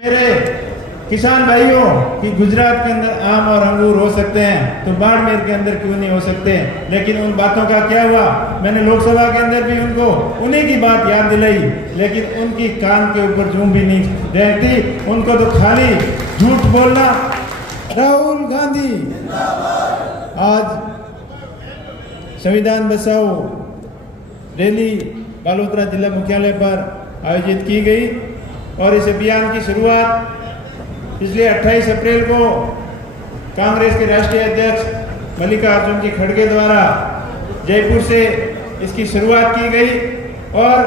मेरे किसान भाइयों कि गुजरात के अंदर आम और अंगूर हो सकते हैं तो बाड़मेर के अंदर क्यों नहीं हो सकते। लेकिन उन बातों का क्या हुआ, मैंने लोकसभा के अंदर भी उनको उन्हीं की बात याद दिलाई, लेकिन उनकी कान के ऊपर जूं भी नहीं रहती। उनको तो खाली झूठ बोलना। राहुल गांधी आज संविधान बचाओ रैली बालोतरा जिला मुख्यालय पर आयोजित की गई और इस अभियान की शुरुआत पिछले 28 अप्रैल को कांग्रेस के राष्ट्रीय अध्यक्ष मल्लिकार्जुन जी खड़गे द्वारा जयपुर से इसकी शुरुआत की गई और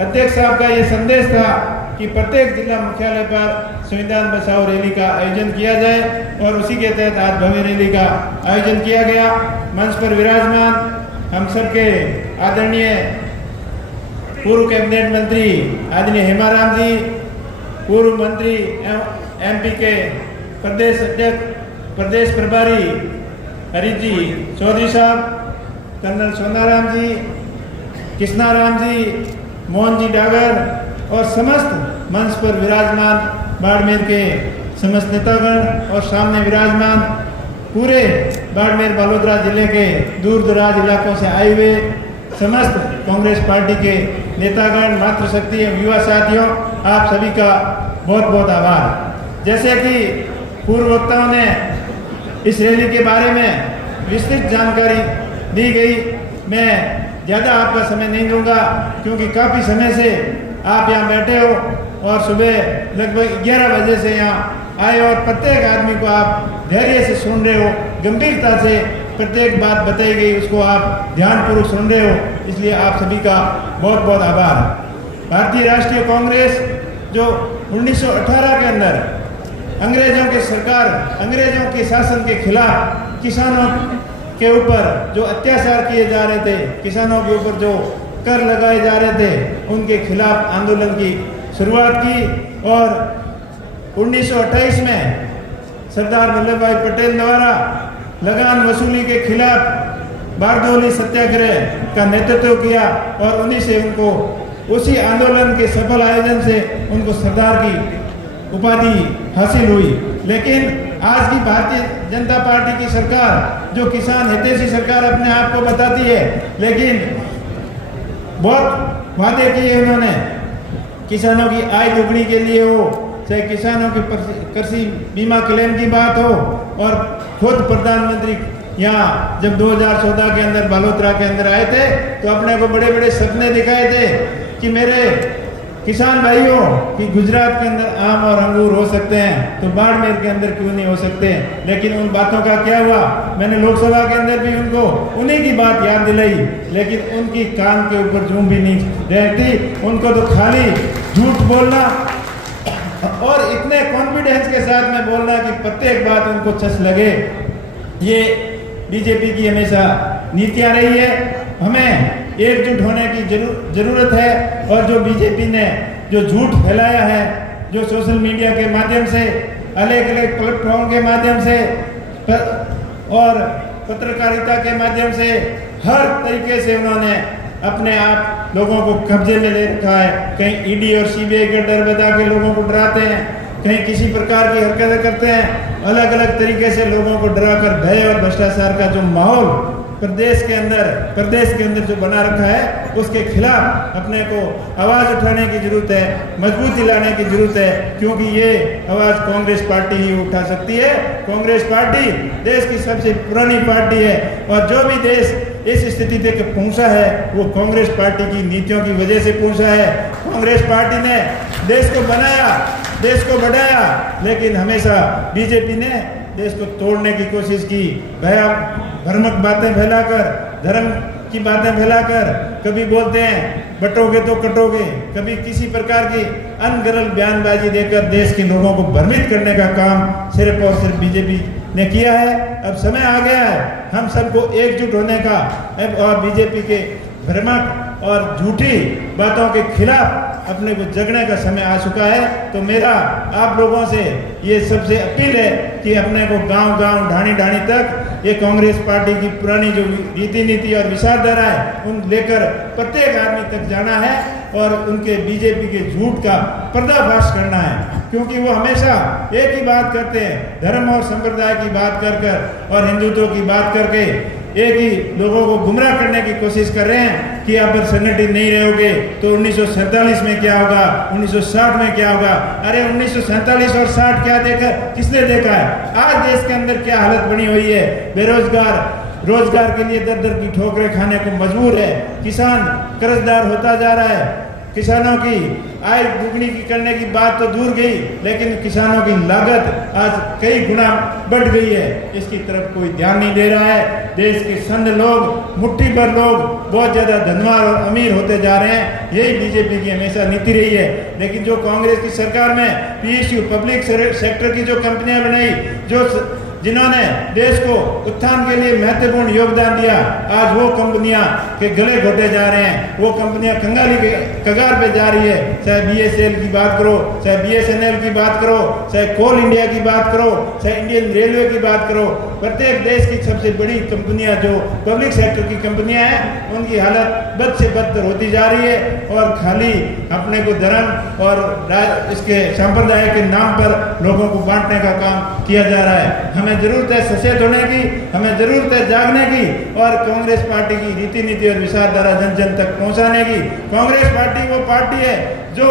अध्यक्ष साहब का ये संदेश था कि प्रत्येक जिला मुख्यालय पर संविधान बचाओ रैली का आयोजन किया जाए और उसी के तहत आज भव्य रैली का आयोजन किया गया। मंच पर विराजमान हम सबके आदरणीय पूर्व कैबिनेट मंत्री आदरणीय हेमाराम जी, पूर्व मंत्री एमपी के प्रदेश अध्यक्ष प्रदेश प्रभारी हरीश जी चौधरी साहब, कर्नल सोनाराम जी, कृष्णाराम जी, मोहन जी डागर और समस्त मंच पर विराजमान बाड़मेर के समस्त नेतागण और सामने विराजमान पूरे बाड़मेर बालोतरा जिले के दूर दराज इलाकों से आए हुए समस्त कांग्रेस पार्टी के नेतागण, मातृशक्ति एवं युवा साथियों, आप सभी का बहुत बहुत आभार। जैसे कि पूर्व वक्ताओं ने इस रैली के बारे में विस्तृत जानकारी दी गई, मैं ज़्यादा आपका समय नहीं लूँगा क्योंकि काफ़ी समय से आप यहाँ बैठे हो और सुबह लगभग 11 बजे से यहाँ आए और प्रत्येक आदमी को आप धैर्य से सुन रहे हो, गंभीरता से प्रत्येक बात बताई गई उसको आप ध्यानपूर्वक सुन रहे हो, इसलिए आप सभी का बहुत बहुत आभार। भारतीय राष्ट्रीय कांग्रेस जो 1918 के अंदर अंग्रेजों के शासन के खिलाफ किसानों के ऊपर जो अत्याचार किए जा रहे थे, किसानों के ऊपर जो कर लगाए जा रहे थे, उनके खिलाफ आंदोलन की शुरुआत की और 1928 में सरदार वल्लभ भाई पटेल द्वारा लगान वसूली के खिलाफ बारदोली सत्याग्रह का नेतृत्व किया और उन्हीं से उनको उसी आंदोलन के सफल आयोजन से उनको सरदार की उपाधि हासिल हुई। लेकिन आज की भारतीय जनता पार्टी की सरकार जो किसान हितैषी सरकार अपने आप को बताती है, लेकिन बहुत वादे किए उन्होंने, किसानों की आय दोगुनी के लिए हो, चाहे किसानों की कृषि बीमा क्लेम की बात हो, और खुद प्रधानमंत्री यहाँ जब 2014 के अंदर बालोतरा के अंदर आए थे तो अपने को बड़े बड़े सपने दिखाए थे कि मेरे किसान भाइयों कि गुजरात के अंदर आम और अंगूर हो सकते हैं तो बाड़मेर के अंदर क्यों नहीं हो सकते। लेकिन उन बातों का क्या हुआ, मैंने लोकसभा के अंदर भी उनको उन्हीं की बात याद दिलाई, लेकिन उनकी कान के ऊपर जूं भी नहीं रहती। उनको तो खाली झूठ बोलना और इतने कॉन्फिडेंस के साथ में बोलना कि प्रत्येक बात उनको चस लगे, ये बीजेपी की हमेशा नीतियाँ रही है। हमें एकजुट होने की जरूरत है और जो बीजेपी ने जो झूठ फैलाया है, जो सोशल मीडिया के माध्यम से, अलग अलग प्लेटफॉर्म के माध्यम से और पत्रकारिता के माध्यम से हर तरीके से उन्होंने अपने आप लोगों को कब्जे में ले रखा है। कहीं ईडी और सीबीआई का डर बता के लोगों को डराते हैं, कहीं किसी प्रकार की हरकतें करते हैं, अलग अलग तरीके से लोगों को डराकर भय और भ्रष्टाचार का जो माहौल प्रदेश के अंदर जो बना रखा है, उसके खिलाफ अपने को आवाज़ उठाने की जरूरत है, मजबूती लाने की जरूरत है, क्योंकि ये आवाज़ कांग्रेस पार्टी ही उठा सकती है। कांग्रेस पार्टी देश की सबसे पुरानी पार्टी है और जो भी देश इस स्थिति तक पहुंचा है वो कांग्रेस पार्टी की नीतियों की वजह से पहुंचा है। कांग्रेस पार्टी ने देश को बनाया, देश को बढ़ाया, लेकिन हमेशा बीजेपी ने देश को तोड़ने की कोशिश की। भ्रामक बातें फैलाकर, धर्म की बातें फैलाकर, कभी बोलते हैं बटोगे तो कटोगे, कभी किसी प्रकार की अनगढ़ बयानबाजी देकर देश के लोगों को भ्रमित करने का काम सिर्फ और सिर्फ बीजेपी ने किया है। अब समय आ गया है हम सबको एकजुट होने का और बीजेपी के भ्रामक और झूठी बातों के खिलाफ अपने को जगने का समय आ चुका है। तो मेरा आप लोगों से ये सबसे अपील है कि अपने को गांव-गांव, ढाणी-ढाणी तक ये कांग्रेस पार्टी की पुरानी जो रीति नीति और विचारधारा है उन लेकर प्रत्येक आदमी तक जाना है और उनके बीजेपी के झूठ का पर्दाफाश करना है। क्योंकि वो हमेशा एक ही बात करते हैं, धर्म और संप्रदाय की बात कर कर और हिंदुत्व की बात करके एक ही लोगों को गुमराह करने की कोशिश कर रहे हैं कि आप संगठित नहीं रहोगे तो 1947 में क्या होगा, 1960 में क्या होगा। अरे 1947 और 60 क्या देखा, किसने देखा है? आज देश के अंदर क्या हालत बनी हुई है, बेरोजगार रोजगार के लिए दर दर की ठोकरें खाने को मजबूर है, किसान कर्जदार होता जा रहा है, किसानों की आय दुगनी की करने की बात तो दूर गई, लेकिन किसानों की लागत आज कई गुना बढ़ गई है, इसकी तरफ कोई ध्यान नहीं दे रहा है। देश के संद लोग, मुट्ठी भर लोग बहुत ज़्यादा धनवान और अमीर होते जा रहे हैं, यही बीजेपी की हमेशा नीति रही है। लेकिन जो कांग्रेस की सरकार में पीएसयू पब्लिक सेक्टर की जो कंपनियां बनाई, जो जिन्होंने देश को उत्थान के लिए महत्वपूर्ण योगदान दिया, आज वो कंपनियां के गले घोटे जा रहे हैं, वो कंपनियां कंगाली के कगार पे जा रही है। चाहे बीएसएल की बात करो, चाहे बीएसएनएल की बात करो, चाहे कोल इंडिया की बात करो, चाहे इंडियन रेलवे की बात करो, प्रत्येक देश की सबसे बड़ी कंपनियां जो पब्लिक सेक्टर की कंपनियां हैं, उनकी हालत बद से बदतर होती जा रही है और खाली अपने को धर्म और इसके संप्रदाय के नाम पर लोगों को बांटने का काम किया जा रहा है। हमें जरूरत है सचेत होने की, हमें जरूरत है जागने की और कांग्रेस पार्टी की रीति नीति और विचारधारा जन जन तक पहुंचाने की। कांग्रेस पार्टी वो पार्टी है जो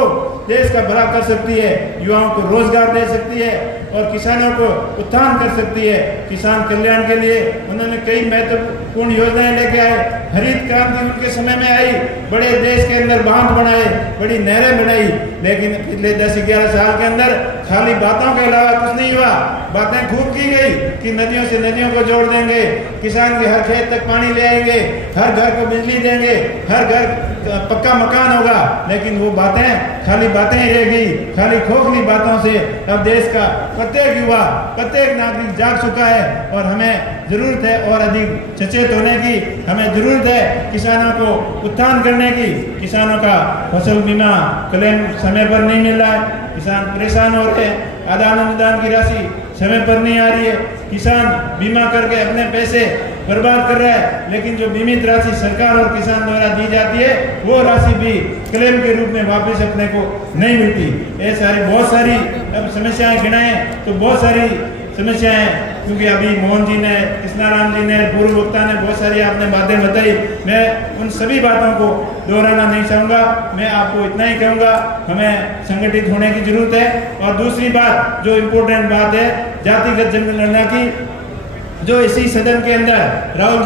देश का भला कर सकती है, युवाओं को रोजगार दे सकती है और किसानों को उत्थान कर सकती है। किसान कल्याण के लिए उन्होंने कई महत्वपूर्ण योजनाएं लेके आए, हरित क्रांति उनके समय में आई, बड़े देश के अंदर बांध बनाए, बड़ी नहरें बनाई, लेकिन पिछले 10-11 साल के अंदर खाली बातों के अलावा कुछ नहीं हुआ। बातें खूब की गई कि नदियों से नदियों को जोड़ देंगे, किसान के हर खेत तक पानी ले आएंगे, हर घर को बिजली देंगे, हर घर पक्का मकान होगा, लेकिन वो बातें खाली बातें ही रह गई। खाली खोखली बातों से अब देश का प्रत्येक युवा, प्रत्येक नागरिक जाग चुका है और हमें जरूरत है और अधिक सचेत होने की। हमें जरूरत है किसानों को उत्थान करने की। किसानों का फसल बीमा क्लेम समय पर नहीं मिल रहा है, किसान परेशान हो रहे हैं, आदान अनुदान की राशि समय पर नहीं आ रही है, किसान बीमा करके अपने पैसे बर्बाद कर रहा है, लेकिन जो बीमित राशि सरकार और किसान द्वारा दी जाती है वो राशि भी क्लेम के रूप में वापस अपने को नहीं मिलती। ये सारी बहुत सारी अब समस्याएं गिनाएं तो बहुत सारी समस्याएं, क्योंकि अभी मोहन जी ने, कृष्णाराम जी ने, पूर्व वक्ता ने बहुत सारी आपने बातें बताई, मैं उन सभी बातों को दोहराना नहीं चाहूँगा। मैं आपको इतना ही कहूँगा, हमें संगठित होने की जरूरत है। और दूसरी बात जो इम्पोर्टेंट बात है, जातिगत जनगणना की, जो इसी सदन के अंदर राहुल